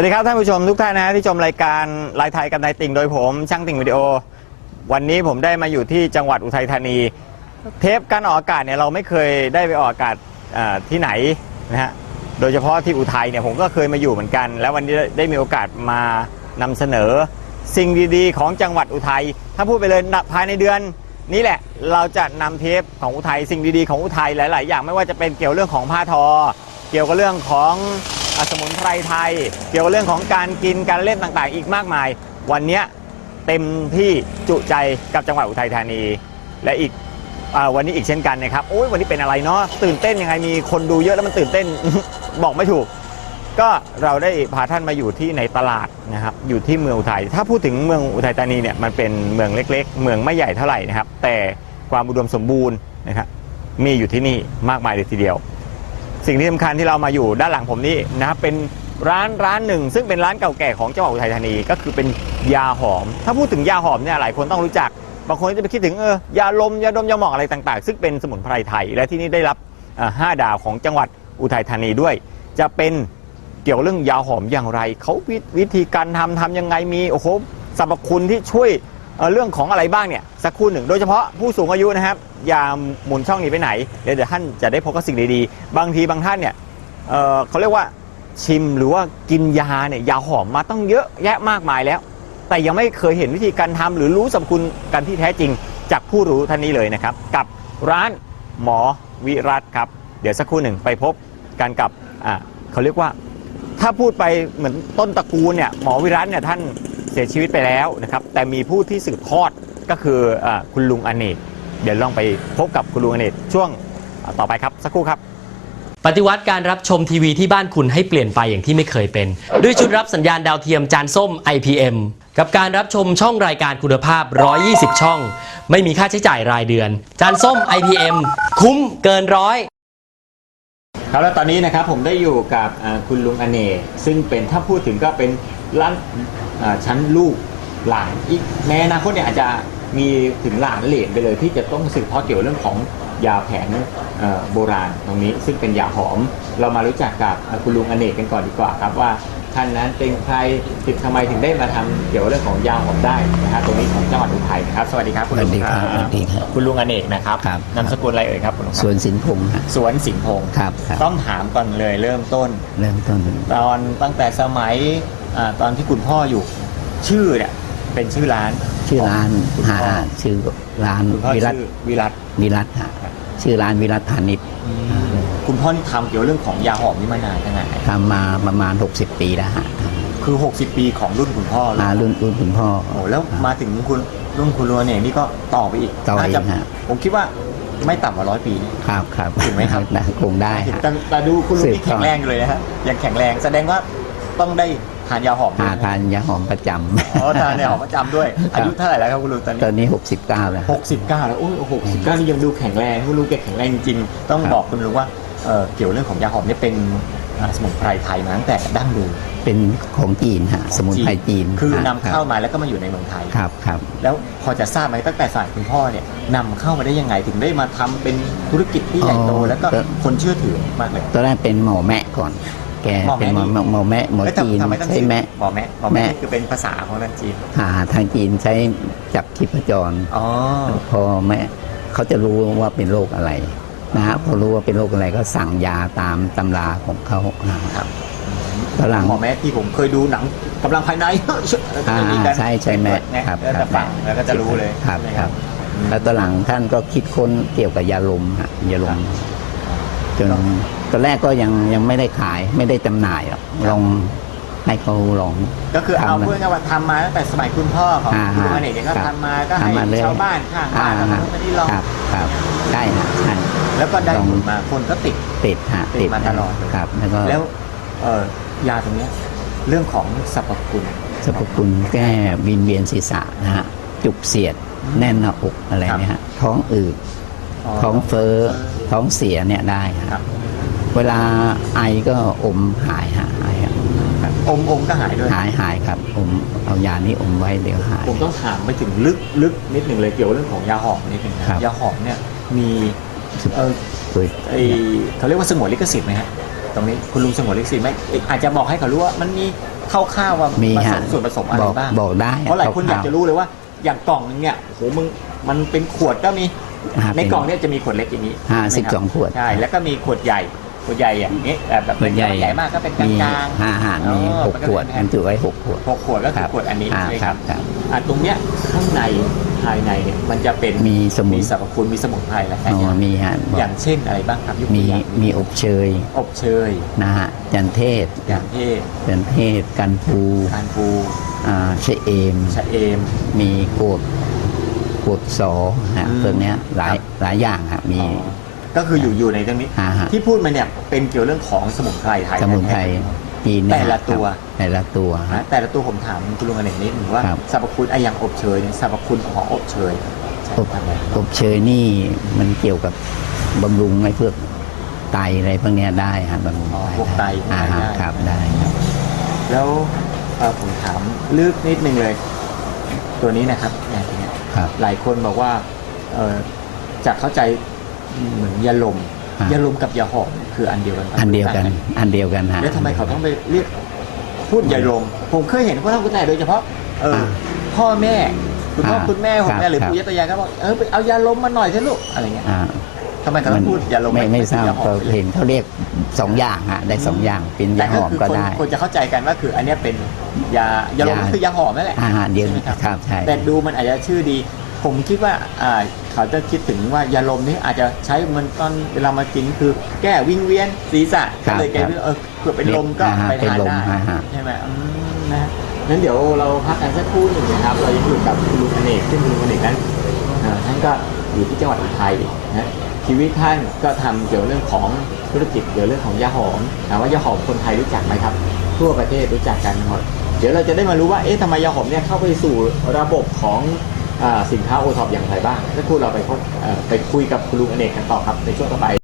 วัสดีครับท่านผู้ชมทุกท่านนะฮะที่ชมรายการลายไทยกับนายติ่งโดยผมช่างติ่งวิดีโอ วันนี้ผมได้มาอยู่ที่จังหวัดอุทัยธานี เทปการออกอากาศเนี่ยเราไม่เคยได้ไปออกอากาศอ่าที่ไหนนะฮะโดยเฉพาะที่อุทัยเนี่ยผมก็เคยมาอยู่เหมือนกัน แล้ววันนี้ได้มีโอกาสมานำเสนอสิ่งดีๆ ของจังหวัดอุทัยถ้าพูดไปเลยนะภายในเดือน นี้แหละเราจะนำเทปของอุทัยสิ่งดีๆของอุทัยหลาย ๆ อย่างไม่ว่าจะเป็นเกี่ยวเรื่องของผ้าทอ เกี่ยวกับเรื่องของ สมุนไพรไทย เกี่ยวกับเรื่องของการกินการเล่นต่างๆ อีกมากมาย วันนี้เต็มที่จุใจกับจังหวัดอุทัยธานี และอีกอวันนี้อีกเช่นกันนะครับโอ้ยวันนี้เป็นอะไรเนาะตื่นเต้นยังไงมีคนดูเยอะแล้วมันตื่นเต้นบอกไม่ถูก ก็เราได้พาท่านมาอยู่ที่ในตลาดนะครับอยู่ที่เมืองอุทัยถ้าพูดถึงเมืองอุทัยธานีเนี่ยมันเป็นเมืองเล็ก ๆ เมืองไม่ใหญ่เท่าไหร่นะครับ แต่ความอุดมสมบูรณ์นะครับมีอยู่ที่นี่มากมายเลยทีเดียว สิ่งที่สำคัญที่เรามาอยู่ด้านหลังผมนี่นะครับเป็นร้านร้านหนึ่ง ซึ่งเป็นร้านเก่าแก่ของจังหวัดอุทัยธานีก็คือเป็นยาหอม ถ้าพูดถึงยาหอมเนี่ยหลายคนต้องรู้จัก บางคนจะไปคิดถึงเออยาลมยาดมยาหมองอะไรต่างๆ ซึ่งเป็นสมุนไพรไทย และที่นี่ได้รับห้าดาวของจังหวัดอุทัยธานีด้วย จะเป็นเกี่ยวเรื่องยาหอมอย่างไร เขาวิวธีการทำทำยังไงมีโอ้โหสรรพคุณที่ช่วย เเรื่องของอะไรบ้างเนี่ยสักครู่หนึ่ง โดยเฉพาะผู้สูงอายุนะครับ อย่าหมุนช่องนี้ไปไหนเดี๋ยวเดี๋ยวท่านจะได้พบกับสิ่งดีๆ บางทีบางท่านเนี่ยเเขาเรียกว่าชิมหรือว่ากินยาเนี่ยยาหอมมาต้องเยอะแยะมากมายแล้ว แต่ยังไม่เคยเห็นวิธีการทำหรือรู้สรรพคุณกันที่แท้จริงจากผู้รู้ท่านนี้เลยนะครับ กับร้านหมอวิรัตครับ เดี๋ยวสักครู่หนึ่งไปพบกันกับเขาเรียกว่า ถ้าพูดไปเหมือนต้นตระกูลเนี่ยหมอวิรัตเนี่ยท่าน เสียชีวิตไปแล้วนะครับ แต่มีผู้ที่สืบทอดก็คืออาคุณลุงอเนกเดี๋ยวลองไปพบกับคุณลุงอเนกช่วงอ่าต่อไปครับ สักครู่ครับ ปฏิวัติการรับชมทีวีที่บ้านคุณให้เปลี่ยนไปอย่างที่ไม่เคยเป็น ด้วยชุดรับสัญญาณดาวเทียมจานส้ม IPM กับการรับชมช่องรายการคุณภาพ 120 ช่อง ไม่มีค่าใช้จ่ายรายเดือน จานส้ม IPM คุ้มเกินร้อยครับแล้วตอนนี้นะครับผมได้อยู่กับอ่าคุณลุงอเนกซึ่งเป็นถ้าพูดถึงก็เป็นร้านอ่า ชั้นลูกหลานอีกในอนาคตเนี่ยอาจจะมีถึงหลานเหลนไปเลย ที่จะต้องสืบทอดเกี่ยวเรื่องของยาแผนเอ่อโบราณตรงนี้ซึ่งเป็นยาหอม เรามารู้จักกับอ่าคุณลุงอเนกกันก่อนดีกว่าครับว่าท่านนั้นเป็นใครติดทำไมถึงได้มาทำเกี่ยวเรื่องของยาหอมได้นะฮะตรงนี้ของจังหวัดอุทัยนะครับ สวัสดีครับคุณลุงสวัสดีครับสวัสดีครับคุณลุงอเนกนะครับครับนามสกุลอะไรเอ่ยครับคุณลุงคสรับวนสินพงษ์ฮะสวนสิงห์พงศ์ครับครับต้องถามก่อนเลยเริ่มต้น เริ่มต้น ตอนตั้งแต่สมัย อาตอนที่คุณพ่ออยู่ ชื่อเนี่ยเป็นชื่อร้าน ชื่อร้านคุณพ่อ หาชื่อร้านคุณพ่อวิรัตชื่อวิรัตวิรัตฮะชื่อร้านวิรัตพาณิชย์คุณพ่อนี่ทำเกี่ยวเรื่องของยาหอมนี่มานานขนาดไหนทำมาประมาณ 60 ปีแล้วฮะคือ 60 ปีของรุ่นคุณพ่อเลยมารุ่นรุ่นคุณพ่อ โอ้โหแล้วมาถึงคุณรุ่นคุณรัวเนี่ยนี่ก็ต่อไปอีกต่อน่าอีจะกฮะ ผมคิดว่าไม่ต่ำกว่าร้อยปีแน่ครับครับถึงไหมครับได้คงได้ฮะ แต่แต่ดูคุณลุงสืบนี่ทอดแข็งแรงอยู่เลยนะฮะยังแข็งแรงแสดงว่าต้องได้ ทานยาหอมด้วหายทานยาหอมประจอ๋อทานยาหอมประจำด้วย อายุเท่าไหร่แล้วครับคุณลุงตอนำนี้ ตอนนี้ 69 แล้วหกสิบเก้าแล้วโอ้หกสิบเก้านี่ยังดูแข็งแรงคุณลุงแกแข็งแรงจริงๆต้องครับ บอกคุณลุงว่าเอ่อเกี่ยวเรื่องของยาหอมเนี่ยเป็นอ่าสมุนไพรไทยมาตั้งแต่ดั้งเดิมเป็นของจีนฮะสมุนไพรจีนคือฮะนำเข้ามาแล้วก็มาอยู่ในเมืองไทย ครับครับ แล้วพอจะทราบไหมตั้งแต่สายคุณพ่อเนี่ยนำเข้ามาได้ยังไงถึงได้มาทำเป็นธุรกิจที่ใหญ่โต อ๋อแล้วก็คนเชื่อถือมากเลย ตอนแรกเป็นหมอแมะก่อน แกหมอแมะเป็นหมอนี่หมอแมะหมอเอ้ยจีนทำไมต้องใช้ชื่อแมะหมอแม่หมอแม่แม่นี่คือเป็นภาษาของทางจีนหาทางจีนใช้จับชีพจรอ๋อพอแม่เขาจะรู้ว่าเป็นโรคอะไรนะฮะพอรู้ว่าเป็นโรคอะไรก็สั่งยาตามตำราของเขาอ่าครับฝรั่งหมอแม่ที่ผมเคยดูหนังกำลังภายในแล้วก็อ่าจะมีการใช่ใช่แม่ไงครับแล้วครัจะบฟังแล้วก็จะรู้เลยครับใช่ไหมครับอืมแล้วตอนหลังท่านก็คิดค้นเกี่ยวกับยาลมฮะยาลมจน ตอนแรกก็ยังยังไม่ได้ขายไม่ได้จำหน่ายหรอกลองให้เขาลอง ก็คือเอาทำนะพูดง่ายๆว่าทำมาตั้งแต่สมัยคุณพ่อของอ่าคุณลุงอเนกเนี่ยก็ครับทำมาก็ให้ทำมาเรื่อยชาวบ้านข้างบ้านแล้วก็ที่ลองครับครับได้ฮะใช่ แล้วก็ได้ลอง ผลมาคนก็ติด ติดฮะติดมาตลอด ครับ แล้วก็แล้วเอ่อยาตรงเนี้ยเรื่องของสรรพคุณสรรพคุณแก้วินเวียนศีรษะนะฮะจุกเสียดแน่นหน้าอกอะไรเนี่ยฮะท้องอืดท้องเฟ้อท้องเสียเนี่ยได้ฮะ ครับ เวลาไอก็อมหายฮะไออะครับอมอมก็หายด้วยหายหายครับอมเอายานี้อมไว้เดี๋ยวหายผมต้องถามไปถึงลึกลึกนิดหนึ่งเลยเกี่ยวกับเรื่องของยาหอมนิดหนึงนะครับยาหอมเนี่ยมีเออโดยไอเขาเรียกว่าสงวนลิขสิทธิ์ไหมฮะตรงนี้คุณลุงสงวนลิขสิทธิ์ไหมอาจจะบอกให้เขารู้ว่ามันมีคร่าวๆว่ามีผสฮะมส่วนผสมอะไรบอกบ้างบอกได้เพราะหลายคนอยากร่วๆจะรู้เลยว่าอย่างกล่องนึงเนี่ยโหมึงมันเป็นขวดก็มีอ่าในกล่องเนี่ยจะมีขวดเล็กอย่างนี้ห้าสิบใช่ไมครัสองขวดใช่แล้วก็มีขวดใหญ่ ขวดใหญ่อย่างนี้แต่แบบขวดใหญ่ใหญ่มากก็เป็นกลมีางๆอาหารมีอ๋อหกมันก็ขวดเป็นบรรจุไว้หกขวดหกขวดก็คืคอรับขวดอันนี้อ่าใช่ไหมคครัรับบครับอ่าตรงเนี้ยข้างในภายในเนี่ยมันจะเป็นมีสมุนมีสรรพคุณมีสมุนไพรอะไรอ๋ออย่างมีฮะบออกย่างเช่นอะไรบ้างครับยกตัวมีอย่างมีอบเชย อบเชยนะฮะจันเทศอย่างเทศจันเทศกันปูการปูอ่าชะเอมชะเอม มีกวกกวกสอฮะอืมตัวเนี้ยหลายหลายอย่างฮะมีอ๋อ ก็คืออยู่อยู่ในตรงนี้ อ่าฮะ ที่พูดมาเนี่ยเป็นเกี่ยวเรื่องของสมุนไพรไทยสมุนไพรแท้จีนเนี่ยแต่ละครับตัวแต่ละตัวๆฮะ นะแต่ละตัวผมถามคุณลุงอเนกนิดหนึ่งว่าครับ สรรพคุณไอ้อย่างอบเชยเนี่ยสรรพคุณของอบเชยใช่อบทำไมอบเชยนี่มันเกี่ยวกับบำรุงไอ้พวกไตอะไรพวกเนี้ยได้ฮะบำรุงอ๋อพวกไตพวกอ่าอะไรฮะได้ครับได้ครับแล้วเอ่อผมถามลึกนิดนึงเลย ตัวนี้นะครับเนี่ยตัวเนี้ย ครับ หลายคนบอกว่าเอ่อจะเข้าใจ เหมือนยาลมอ่ายาลมกับยาหอมคืออันเดียวกันปะอันเดียวกันอันเดียวกันฮะ แล้วทำไมเขาต้องไปเรียกพูดยาลม ผมเคยเห็นคนเฒ่าคนแก่โดยเฉพาะเอออาพ่อแม่คุณพ่ออ่าคุณแม่ผมครับแม่หรือครับปู่ย่าตายายก็บอกเออไปเอายาลมมาหน่อยสิลูกอะไรเงี้ยอ่าทำไมเขาต้องพูดยาลมไม่ไม่ทราบยาหอก็มเห็นเขาเรียกสองอย่างฮะได้สองอย่างเป็นแต่ยาหก็อมคือก็คนได้ คนจะเข้าใจกันว่าคืออันเนี้ยเป็นยายาลมยา ก็คือยาหอมนั่นแหละอาหารเดียวใช่ไหมครับ ครับใช่ แต่ดูมันอาจจะชื่อดี ผมคิดว่าอ่า เขาจะคิดถึงว่ายาลมนี้อาจจะใช้มันตอนเวลามากินคือแก้วิงเวียนศีรษะครัก็บเลยแกครับเออเผื่อเป็นลมก็อ่าฮะไปเป็นทานลมได้อ่าฮะใช่ไหมอืมนะงั้นเดี๋ยวเราพักกันสักครู่หนึ่งนะครับ เรายังอยู่กับคุณลุงอเนกซึ่งคุณลุงอเนกนั้นอ่าท่านก็อยู่ที่จังหวัดอุทัยนะชีวิตท่านก็ทำเกี่ยวเรื่องของธุรกิจเกี่ยวเรื่องของยาหอมถามว่ายาหอมคนไทยรู้จักไหมครับ ทั่วประเทศรู้จักกันหมดเดี๋ยวเราจะได้มารู้ว่าเอ๊ะทำไมยาหอมเนี่ยเข้าไปสู่ระบบของอา สินค้าโอท็อปอย่างไรบ้างสักครู่เราไปไปคุยกับคุณลุงอเนกกันต่อครับในช่วงต่อไป